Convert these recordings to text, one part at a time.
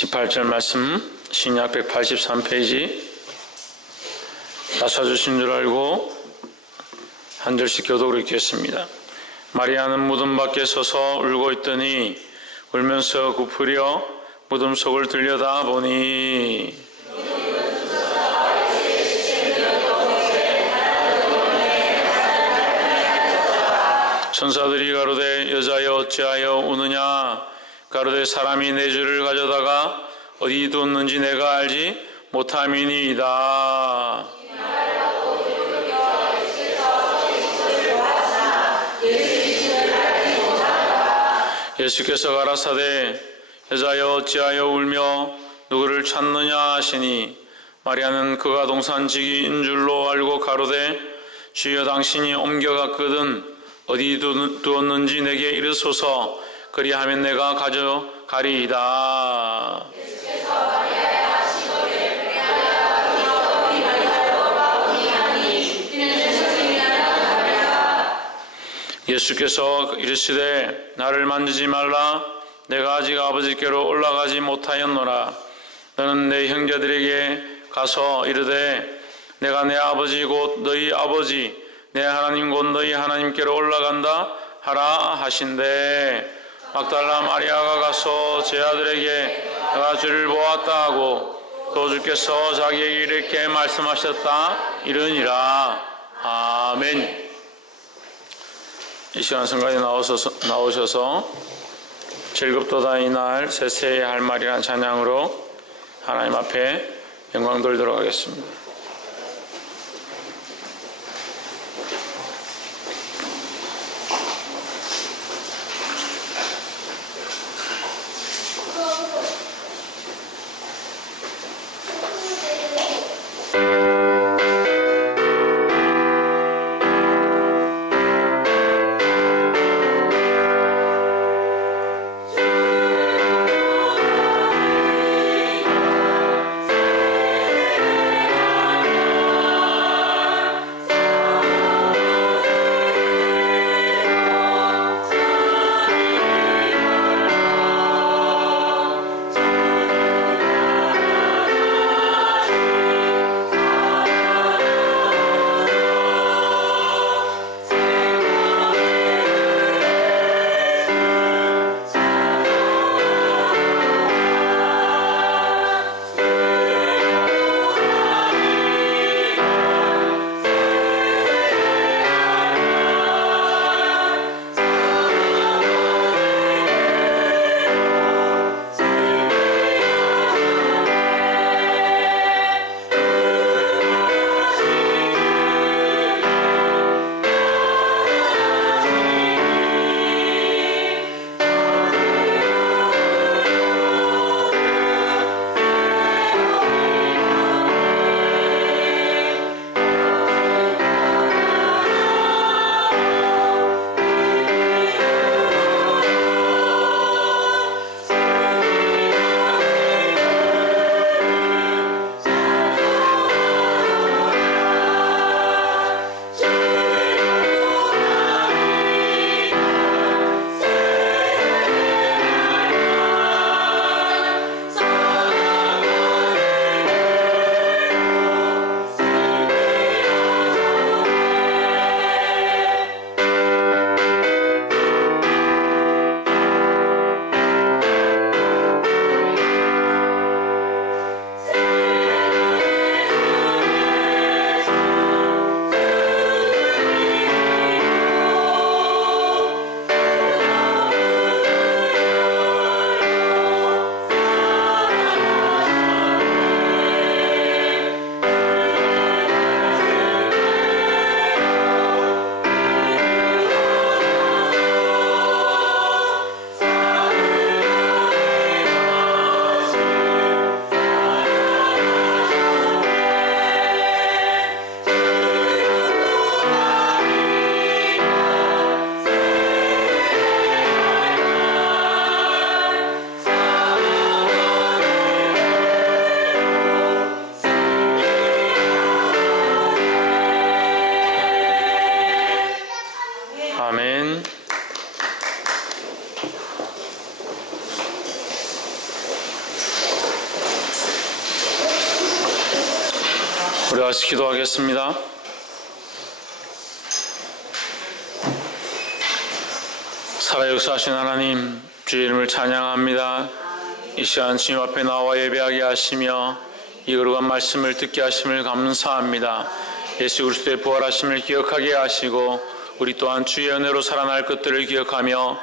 18절 말씀 신약 183페이지 다 찾으신 줄 알고 한 절씩 교독으로 읽겠습니다. 마리아는 무덤 밖에 서서 울고 있더니 울면서 굽으려 무덤 속을 들여다 보니 천사들이 가로되 여자여 어찌하여 우느냐. 가로되 사람이 내 주를 가져다가 어디 뒀는지 내가 알지 못함이니이다. 예수께서 가라사대 여자여 어찌하여 울며 누구를 찾느냐 하시니 마리아는 그가 동산직인 줄로 알고 가로되 주여 당신이 옮겨갔거든 어디 두었는지 내게 이르소서 그리하면 내가 가져가리이다. 예수께서 이르시되 나를 만지지 말라. 내가 아직 아버지께로 올라가지 못하였노라. 너는 내 형제들에게 가서 이르되 내가 내 아버지 곧 너희 아버지 내 하나님 곧 너희 하나님께로 올라간다 하라 하신대. 막달라 마리아가 가서 제 아들에게 내가 주를 보았다 하고 또 주께서 자기에게 이렇게 말씀하셨다 이르니라. 아멘. 이 시간 성가에 나오셔서 즐겁도다 이날 세세의 할 말이라는 찬양으로 하나님 앞에 영광 돌리도록 하겠습니다. 우리 와서 기도하겠습니다. 살아 역사하신 하나님, 주의 이름을 찬양합니다. 이 시간 주님 앞에 나와 예배하게 하시며 이 거룩한 말씀을 듣게 하심을 감사합니다. 예수 그리스도의 부활하심을 기억하게 하시고 우리 또한 주의 은혜로 살아날 것들을 기억하며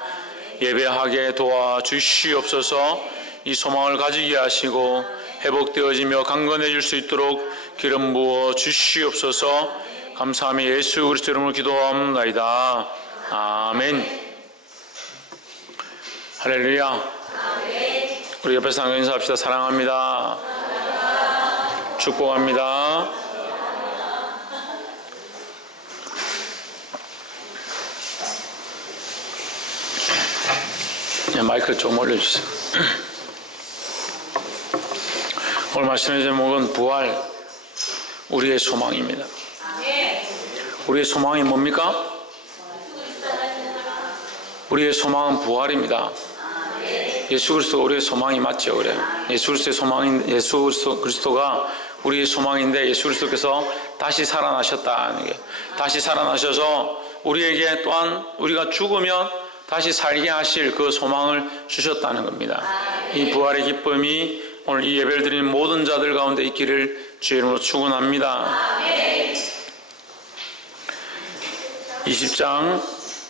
예배하게 도와주시옵소서. 이 소망을 가지게 하시고 회복되어지며 강건해질 수 있도록 기름 부어 주시옵소서. 감사하며 예수 그리스도 이름으로 기도합니다. 아멘. 할렐루야. 우리 옆에 상호 인사합시다. 사랑합니다. 축복합니다. 마이크 좀 올려주세요. 오늘 말씀의 제목은 부활, 우리의 소망입니다. 우리의 소망이 뭡니까? 우리의 소망은 부활입니다. 예수 그리스도가 우리의 소망이 맞죠, 그래요. 예수 그리스도가 우리의 소망인데 예수 그리스도께서 다시 살아나셨다는 게, 다시 살아나셔서 우리에게 또한 우리가 죽으면 다시 살게 하실 그 소망을 주셨다는 겁니다. 이 부활의 기쁨이 오늘 이 예배를 드리는 모든 자들 가운데 있기를 주의 이름으로 축원합니다. 20장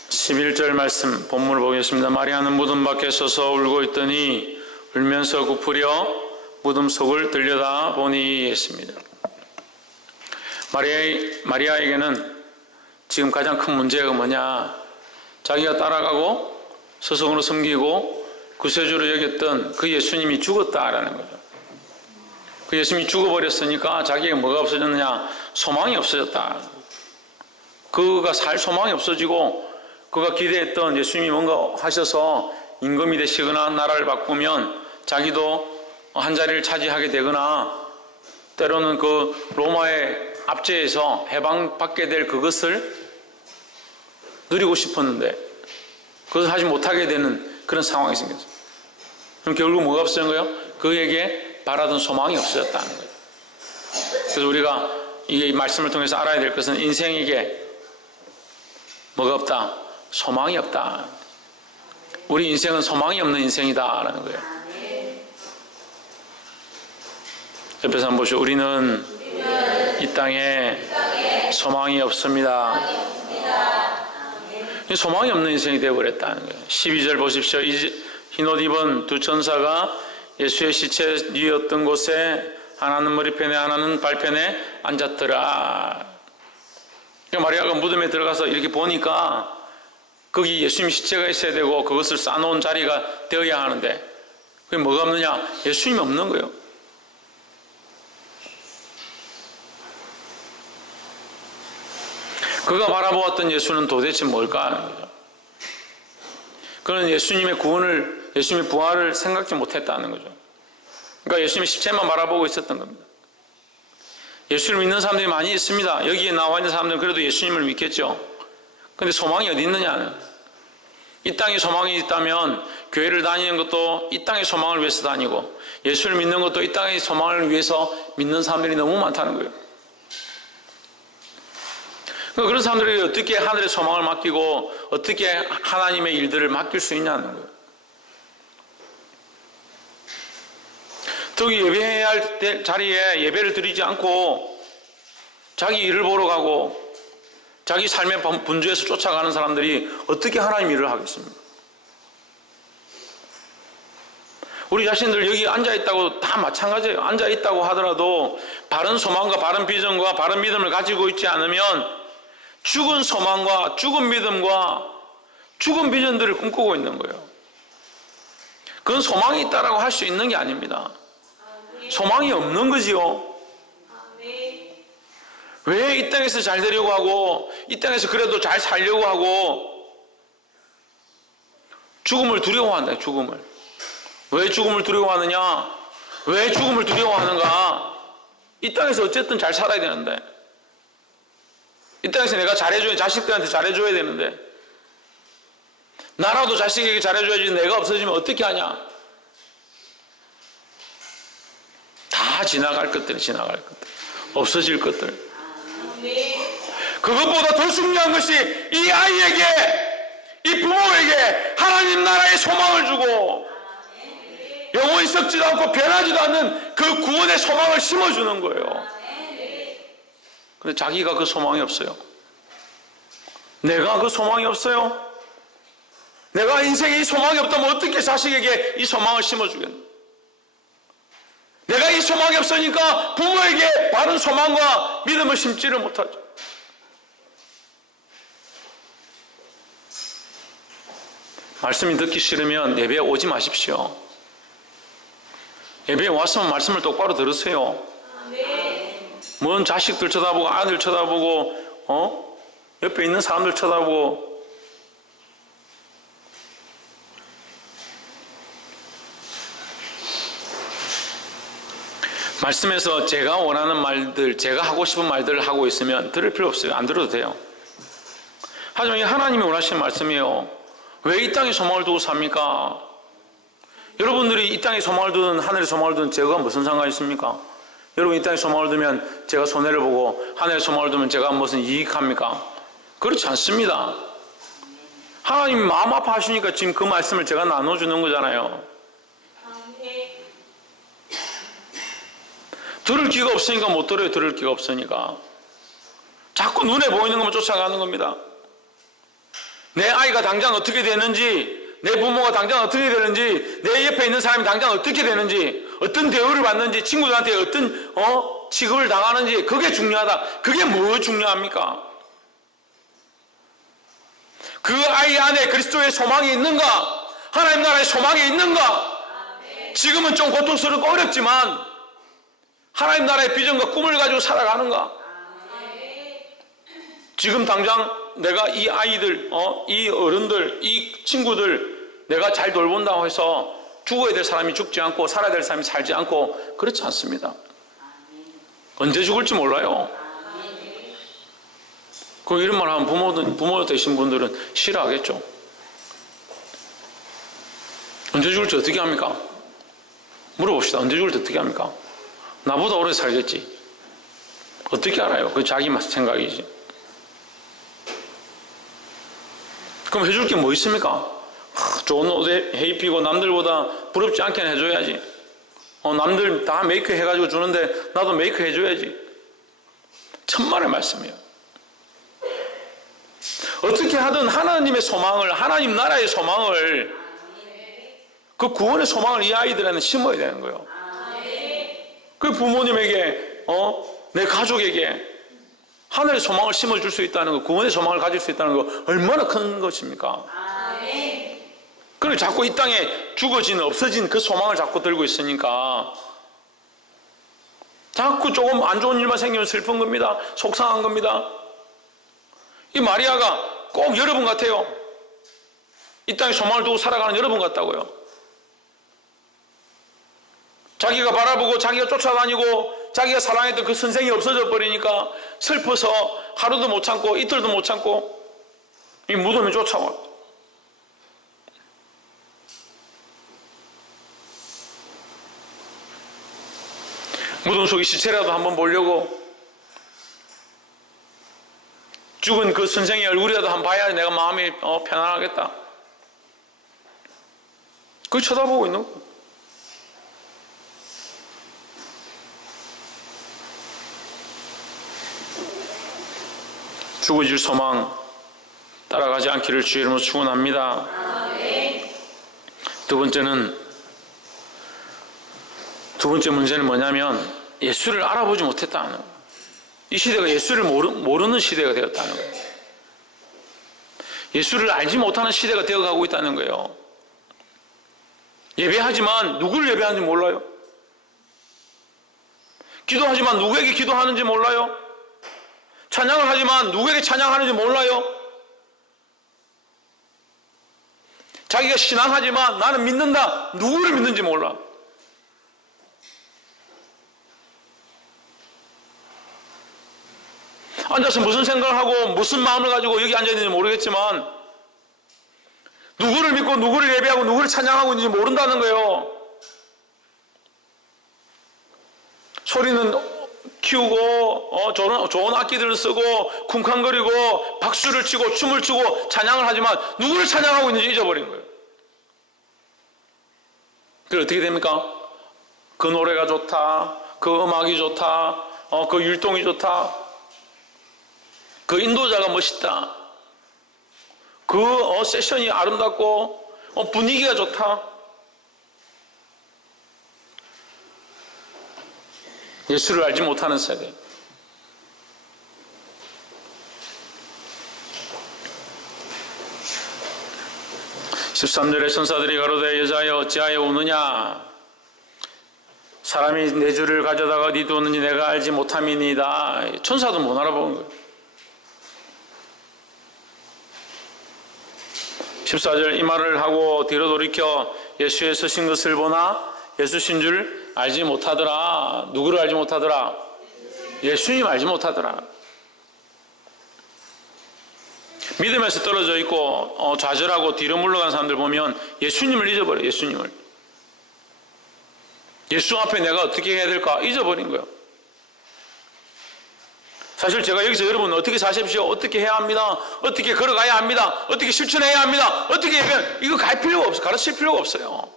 11절 말씀 본문을 보겠습니다. 마리아는 무덤 밖에 서서 울고 있더니 울면서 굽으려 무덤 속을 들여다 보니 했습니다. 마리아에게는 지금 가장 큰 문제가 뭐냐? 자기가 따라가고 서성으로 섬기고 구세주로 여겼던 그 예수님이 죽었다라는 거죠. 그 예수님이 죽어버렸으니까 자기에게 뭐가 없어졌느냐? 소망이 없어졌다. 그가 살 소망이 없어지고 그가 기대했던 예수님이 뭔가 하셔서 임금이 되시거나 나라를 바꾸면 자기도 한 자리를 차지하게 되거나 때로는 그 로마의 압제에서 해방받게 될 그것을 누리고 싶었는데 그것을 하지 못하게 되는 그런 상황이 생겼어요. 그럼 결국 뭐가 없어진 거예요? 그에게 바라던 소망이 없어졌다는 거예요. 그래서 우리가 이 말씀을 통해서 알아야 될 것은 인생에게 뭐가 없다? 소망이 없다. 우리 인생은 소망이 없는 인생이다라는 거예요. 옆에서 한번 보시죠. 우리는 이 땅에 소망이 없습니다. 소망이 없는 인생이 되어버렸다는 거예요. 12절 보십시오. 흰옷 입은 두 천사가 예수의 시체 뉘었던 곳에 하나는 머리편에 하나는 발편에 앉았더라. 마리아가 무덤에 들어가서 이렇게 보니까 거기 예수님 시체가 있어야 되고 그것을 쌓아놓은 자리가 되어야 하는데 그게 뭐가 없느냐? 예수님이 없는 거예요. 그가 바라보았던 예수는 도대체 뭘까 하는 거죠. 그는 예수님의 구원을, 예수님의 부활을 생각지 못했다는 거죠. 그러니까 예수님의 시체만 바라보고 있었던 겁니다. 예수를 믿는 사람들이 많이 있습니다. 여기에 나와 있는 사람들은 그래도 예수님을 믿겠죠. 그런데 소망이 어디 있느냐는, 이 땅에 소망이 있다면 교회를 다니는 것도 이 땅의 소망을 위해서 다니고 예수를 믿는 것도 이 땅의 소망을 위해서 믿는 사람들이 너무 많다는 거예요. 그러니까 그런 사람들이 어떻게 하늘의 소망을 맡기고 어떻게 하나님의 일들을 맡길 수 있냐는 거예요. 특히 예배해야 할 자리에 예배를 드리지 않고 자기 일을 보러 가고 자기 삶의 분주에서 쫓아가는 사람들이 어떻게 하나님 일을 하겠습니까? 우리 자신들 여기 앉아있다고 다 마찬가지예요. 앉아있다고 하더라도 바른 소망과 바른 비전과 바른 믿음을 가지고 있지 않으면 죽은 소망과 죽은 믿음과 죽은 비전들을 꿈꾸고 있는 거예요. 그건 소망이 있다라고 할 수 있는 게 아닙니다. 소망이 없는 거지요. 왜 이 땅에서 잘 되려고 하고 이 땅에서 그래도 잘 살려고 하고 죽음을 두려워한다. 죽음을. 왜 죽음을 두려워하느냐? 왜 죽음을 두려워하는가? 이 땅에서 어쨌든 잘 살아야 되는데, 이 땅에서 내가 잘해줘야, 자식들한테 잘해줘야 되는데, 나라도 자식에게 잘해줘야지 내가 없어지면 어떻게 하냐? 다 지나갈 것들이 지나갈 것들. 없어질 것들. 그것보다 더 중요한 것이 이 아이에게, 이 부모에게 하나님 나라의 소망을 주고 영원히 썩지도 않고 변하지도 않는 그 구원의 소망을 심어주는 거예요. 근데 자기가 그 소망이 없어요. 내가 그 소망이 없어요. 내가 인생에 이 소망이 없다면 어떻게 자식에게 이 소망을 심어주겠나? 내가 이 소망이 없으니까 부모에게 바른 소망과 믿음을 심지를 못하죠. 말씀이 듣기 싫으면 예배에 오지 마십시오. 예배에 왔으면 말씀을 똑바로 들으세요. 뭔 자식들 쳐다보고 아들 쳐다보고 옆에 있는 사람들 쳐다보고. 말씀에서 제가 원하는 말들, 제가 하고 싶은 말들을 하고 있으면 들을 필요 없어요. 안 들어도 돼요. 하지만 하나님이 원하시는 말씀이에요. 왜 이 땅에 소망을 두고 삽니까? 여러분들이 이 땅에 소망을 두든 하늘에 소망을 두든 제가 무슨 상관이 있습니까? 여러분 이 땅에 소망을 두면 제가 손해를 보고 하늘에 소망을 두면 제가 무슨 이익합니까? 그렇지 않습니다. 하나님이 마음 아파하시니까 지금 그 말씀을 제가 나눠주는 거잖아요. 들을 기가 없으니까 못 들어요. 들을 기가 없으니까. 자꾸 눈에 보이는 것만 쫓아가는 겁니다. 내 아이가 당장 어떻게 되는지, 내 부모가 당장 어떻게 되는지, 내 옆에 있는 사람이 당장 어떻게 되는지, 어떤 대우를 받는지, 친구들한테 어떤 취급을 당하는지, 그게 중요하다. 그게 뭐 중요합니까? 그 아이 안에 그리스도의 소망이 있는가? 하나님 나라의 소망이 있는가? 지금은 좀 고통스럽고 어렵지만 하나님 나라의 비전과 꿈을 가지고 살아가는가? 지금 당장 내가 이 아이들, 이 어른들, 이 친구들 내가 잘 돌본다고 해서 죽어야 될 사람이 죽지 않고 살아야 될 사람이 살지 않고 그렇지 않습니다. 언제 죽을지 몰라요. 그 이런 말 하면 부모 되신 분들은 싫어하겠죠. 언제 죽을지 어떻게 합니까? 물어봅시다. 언제 죽을지 어떻게 합니까? 나보다 오래 살겠지. 어떻게 알아요? 그 자기 생각이지. 그럼 해줄 게 뭐 있습니까? 좋은 옷에 해 입히고 남들보다 부럽지 않게 해줘야지. 남들 다 메이크 해가지고 주는데 나도 메이크 해줘야지. 천만의 말씀이에요. 어떻게 하든 하나님의 소망을, 하나님 나라의 소망을, 그 구원의 소망을 이 아이들에는 심어야 되는 거예요. 그 부모님에게, 내 가족에게 하늘의 소망을 심어줄 수 있다는 거, 구원의 소망을 가질 수 있다는 거 얼마나 큰 것입니까? 그리고 자꾸 이 땅에 죽어진, 없어진 그 소망을 자꾸 들고 있으니까 자꾸 조금 안 좋은 일만 생기면 슬픈 겁니다. 속상한 겁니다. 이 마리아가 꼭 여러분 같아요. 이 땅에 소망을 두고 살아가는 여러분 같다고요. 자기가 바라보고 자기가 쫓아다니고 자기가 사랑했던 그 선생이 없어져 버리니까 슬퍼서 하루도 못 참고 이틀도 못 참고 이 무덤에 쫓아와. 무덤 속에 시체라도 한번 보려고 죽은 그 선생의 얼굴이라도 한번 봐야 내가 마음이 편안하겠다. 그걸 쳐다보고 있는 거예요. 죽어질 소망 따라가지 않기를 주의 이름으로 축원합니다. 두 번째 문제는 뭐냐면 예수를 알아보지 못했다는 거예요. 이 시대가 예수를 모르는 시대가 되었다는 거예요. 예수를 알지 못하는 시대가 되어가고 있다는 거예요. 예배하지만 누구를 예배하는지 몰라요. 기도하지만 누구에게 기도하는지 몰라요. 찬양을 하지만 누구에게 찬양하는지 몰라요. 자기가 신앙하지만 나는 믿는다. 누구를 믿는지 몰라. 앉아서 무슨 생각을 하고 무슨 마음을 가지고 여기 앉아있는지 모르겠지만 누구를 믿고 누구를 예배하고 누구를 찬양하고 있는지 모른다는 거예요. 소리는 키우고 좋은 악기들을 쓰고 쿵쾅거리고 박수를 치고 춤을 추고 찬양을 하지만 누구를 찬양하고 있는지 잊어버린 거예요. 그럼 어떻게 됩니까? 그 노래가 좋다, 그 음악이 좋다, 그 율동이 좋다, 그 인도자가 멋있다, 그 세션이 아름답고 분위기가 좋다. 예수를 알지 못하는 세대. (13절에) 천사들이 가로되 여자여 어찌하여 우느냐? 사람이 내 주를 가져다가 어디 두었는지 내가 알지 못함이니이다. 천사도 못 알아보는 거예요. 14절 이 말을 하고 뒤로 돌이켜 예수의 서신 것을 보나 예수신 줄 알지 못하더라. 누구를 알지 못하더라? 예수님 알지 못하더라. 믿음에서 떨어져 있고 좌절하고 뒤로 물러간 사람들 보면 예수님을 잊어버려요. 예수님을. 예수 앞에 내가 어떻게 해야 될까 잊어버린 거예요. 사실 제가 여기서 여러분 어떻게 사십시오, 어떻게 해야 합니다, 어떻게 걸어가야 합니다, 어떻게 실천해야 합니다, 어떻게 하면 이거 갈 필요가 없어요. 가르칠 필요가 없어요.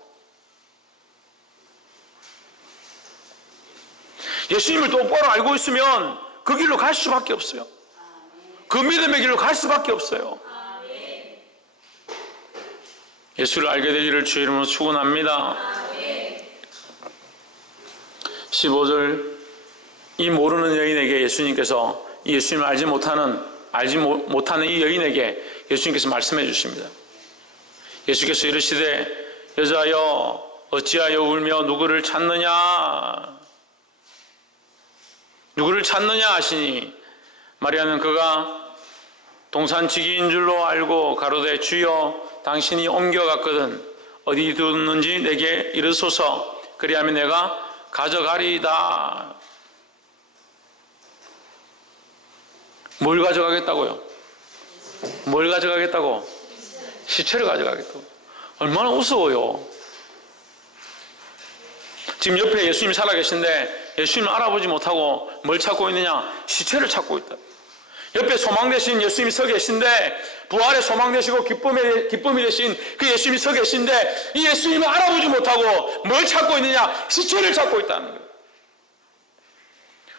예수님을 똑바로 알고 있으면 그 길로 갈 수밖에 없어요. 그 믿음의 길로 갈 수밖에 없어요. 예수를 알게 되기를 주의 이름으로 축원합니다. 15절 이 모르는 여인에게 예수님께서 이 예수님을 알지 못하는 이 여인에게 예수님께서 말씀해 주십니다. 예수께서 이르시되 여자여 어찌하여 울며 누구를 찾느냐? 누구를 찾느냐 하시니 마리아는 그가 동산지기인 줄로 알고 가로되 주여 당신이 옮겨갔거든 어디 두었는지 내게 이르소서 그리하면 내가 가져가리이다. 뭘 가져가겠다고요? 뭘 가져가겠다고? 시체를 가져가겠다고. 얼마나 우스워요. 지금 옆에 예수님이 살아계신데 예수님을 알아보지 못하고 뭘 찾고 있느냐? 시체를 찾고 있다. 옆에 소망 되신 예수님이 서 계신데 부활의 소망 되시고 기쁨이 되신 그 예수님이 서 계신데 이 예수님을 알아보지 못하고 뭘 찾고 있느냐? 시체를 찾고 있다는 거예요.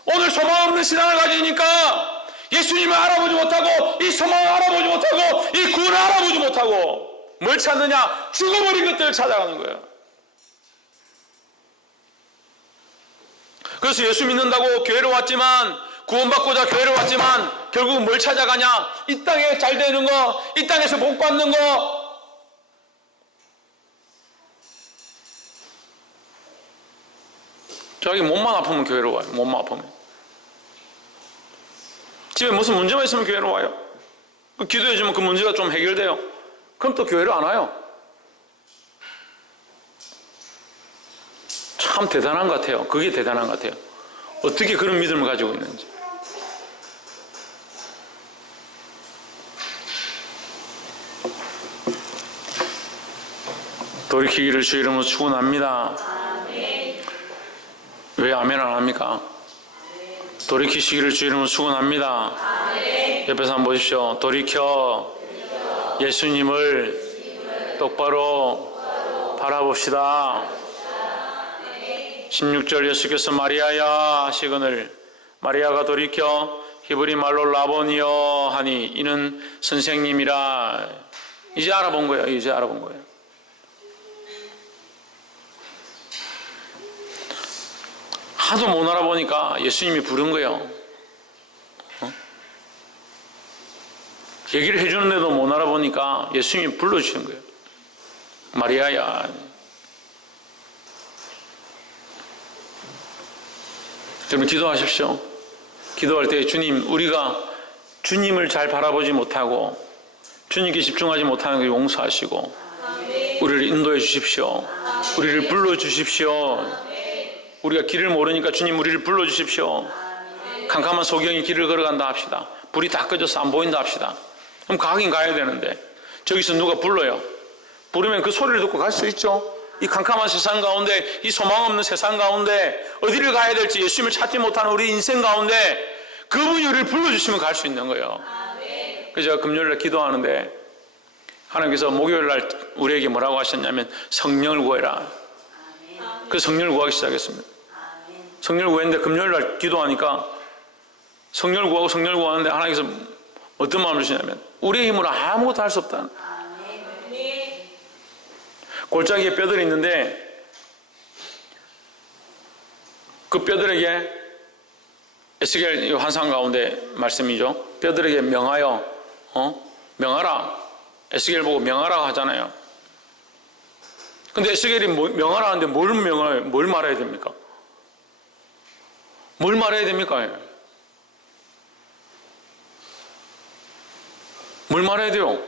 오늘 소망 없는 신앙을 가지니까 예수님을 알아보지 못하고 이 소망을 알아보지 못하고 이 구원을 알아보지 못하고 뭘 찾느냐? 죽어버린 것들을 찾아가는 거예요. 그래서 예수 믿는다고 교회로 왔지만 구원받고자 교회로 왔지만 결국은 뭘 찾아가냐? 이 땅에 잘 되는 거, 이 땅에서 복 받는 거. 자기 몸만 아프면 교회로 와요. 몸만 아프면. 집에 무슨 문제가 있으면 교회로 와요. 기도해주면 그 문제가 좀 해결돼요. 그럼 또 교회로 안 와요. 참 대단한 것 같아요. 그게 대단한 것 같아요. 어떻게 그런 믿음을 가지고 있는지. 돌이키기를 주의 이름으로 축원합니다. 왜 아멘 안 합니까? 돌이키시기를 주의 이름으로 축원합니다. 옆에서 한번 보십시오. 돌이켜 예수님을 똑바로 바라봅시다. 16절 예수께서 마리아야 하시거늘 마리아가 돌이켜 히브리 말로 라보니여 하니 이는 선생님이라. 이제 알아본 거예요. 이제 알아본 거예요. 하도 못 알아보니까 예수님이 부른 거예요. 얘기를 해주는데도 못 알아보니까 예수님이 불러주시는 거예요. 마리아야. 여러분 기도하십시오. 기도할 때 주님, 우리가 주님을 잘 바라보지 못하고 주님께 집중하지 못하는 걸 용서하시고 우리를 인도해 주십시오. 우리를 불러주십시오. 우리가 길을 모르니까 주님 우리를 불러주십시오. 캄캄한 소경이 길을 걸어간다 합시다. 불이 다 꺼져서 안 보인다 합시다. 그럼 가긴 가야 되는데 저기서 누가 불러요. 부르면 그 소리를 듣고 갈 수 있죠. 이 캄캄한 세상 가운데, 이 소망 없는 세상 가운데 어디를 가야 될지 예수님을 찾지 못하는 우리 인생 가운데 그분이 우리를 불러주시면 갈 수 있는 거예요. 그래서 제가 금요일날 기도하는데 하나님께서 목요일날 우리에게 뭐라고 하셨냐면 성령을 구해라. 그 성령을 구하기 시작했습니다. 성령을 구했는데 금요일날 기도하니까 성령을 구하는데 하나님께서 어떤 마음을 주시냐면 우리의 힘으로 아무것도 할 수 없다. 골짜기에 뼈들이 있는데 그 뼈들에게 에스겔 환상 가운데 말씀이죠. 뼈들에게 명하여 명하라. 에스겔 보고 명하라 하잖아요. 근데 에스겔이 명하라 하는데 뭘 말해야 됩니까? 뭘 말해야 됩니까? 뭘 말해야 돼요?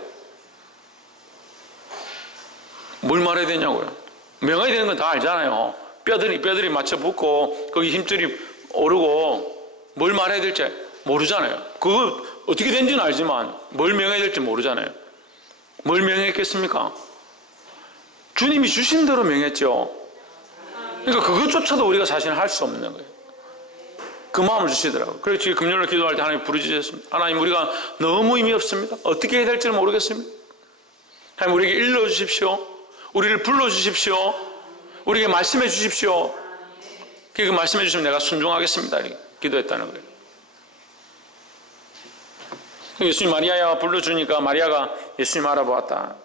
뭘 말해야 되냐고요? 명해야 되는 건 다 알잖아요. 뼈들이 맞춰 붙고 거기 힘줄이 오르고 뭘 말해야 될지 모르잖아요. 그거 어떻게 된지는 알지만 뭘 명해야 될지 모르잖아요. 뭘 명했겠습니까? 주님이 주신 대로 명했죠. 그러니까 그것조차도 우리가 사실은 할 수 없는 거예요. 그 마음을 주시더라고요. 그래서 지금 금요일에 기도할 때 하나님 부르짖었습니다. 하나님, 우리가 너무 힘이 없습니다. 어떻게 해야 될지를 모르겠습니다. 하나님, 우리에게 일러주십시오. 우리를 불러주십시오. 우리에게 말씀해 주십시오. 그 말씀해 주시면 내가 순종하겠습니다. 이렇게 기도했다는 거예요. 예수님 마리아가 불러주니까 마리아가 예수님 알아보았다.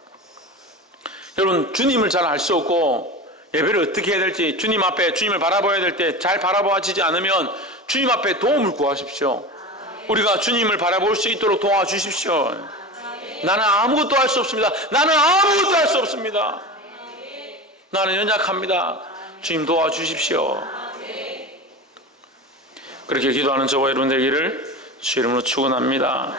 여러분, 주님을 잘 알 수 없고 예배를 어떻게 해야 될지 주님 앞에 주님을 바라봐야 될 때 잘 바라보아지지 않으면 주님 앞에 도움을 구하십시오. 우리가 주님을 바라볼 수 있도록 도와주십시오. 나는 아무것도 할 수 없습니다. 나는 아무것도 할 수 없습니다. 나는 연약합니다. 주님 도와주십시오. 그렇게 기도하는 저와 여러분 되기를 주 이름으로 축원합니다.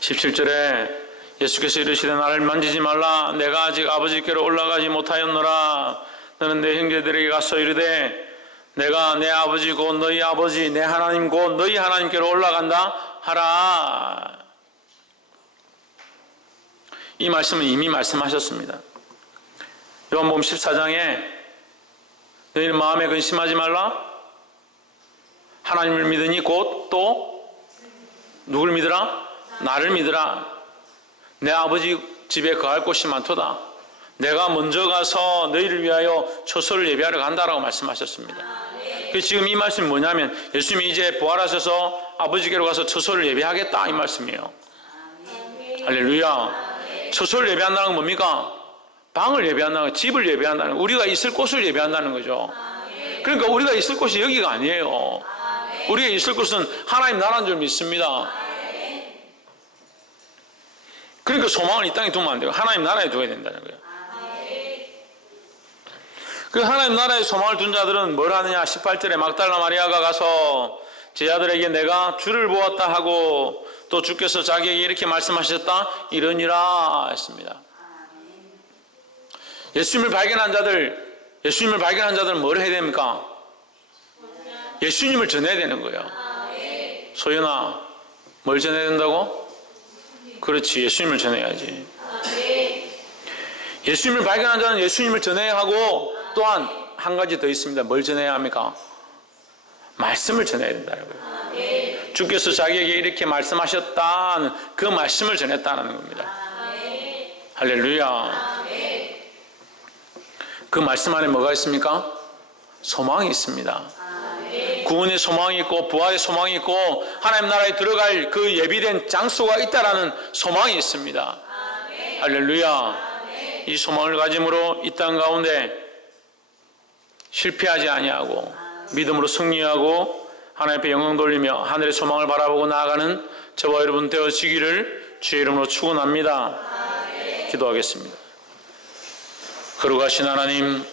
17절에 예수께서 이르시되 나를 만지지 말라. 내가 아직 아버지께로 올라가지 못하였노라. 너는 내 형제들에게 가서 이르되 내가 내 아버지 곧 너희 아버지 내 하나님 곧 너희 하나님께로 올라간다 하라. 이 말씀은 이미 말씀하셨습니다. 요한복음 14장에 너희는 마음에 근심하지 말라. 하나님을 믿으니 곧 또 누굴 믿으라? 나를 믿으라. 내 아버지 집에 거할 곳이 많도다. 내가 먼저 가서 너희를 위하여 초소를 예배하러 간다라고 말씀하셨습니다. 지금 이 말씀이 뭐냐면 예수님이 이제 부활하셔서 아버지께로 가서 초소를 예배하겠다 이 말씀이에요. 할렐루야. 초소를 예배한다는 건 뭡니까? 방을 예배한다는 거, 집을 예배한다는 거, 우리가 있을 곳을 예배한다는 거죠. 그러니까 우리가 있을 곳이 여기가 아니에요. 우리가 있을 곳은 하나님 나라인 줄 믿습니다. 그러니까 소망을 이 땅에 두면 안 돼요. 하나님 나라에 둬야 된다는 거예요. 그 하나님 나라에 소망을 둔 자들은 뭘 하느냐? 18절에 막달라 마리아가 가서 제자들에게 내가 주를 보았다 하고 또 주께서 자기에게 이렇게 말씀하셨다 이러니라 했습니다. 예수님을 발견한 자들은 뭘 해야 됩니까? 예수님을 전해야 되는 거예요. 소연아, 뭘 전해야 된다고? 그렇지, 예수님을 전해야지. 예수님을 발견한 자는 예수님을 전해야 하고 또한 한 가지 더 있습니다. 뭘 전해야 합니까? 말씀을 전해야 된다는 거예요. 주께서 자기에게 이렇게 말씀하셨다는 그 말씀을 전했다는 겁니다. 할렐루야. 그 말씀 안에 뭐가 있습니까? 소망이 있습니다. 구원의 소망이 있고 부활의 소망이 있고 하나님 나라에 들어갈 그 예비된 장소가 있다라는 소망이 있습니다. 할렐루야. 이 소망을 가짐으로 이 땅 가운데 실패하지 아니하고 믿음으로 승리하고 하나님 앞에 영광 돌리며 하늘의 소망을 바라보고 나아가는 저와 여러분 되어지기를 주의 이름으로 축원합니다. 기도하겠습니다. 거룩하신 하나님,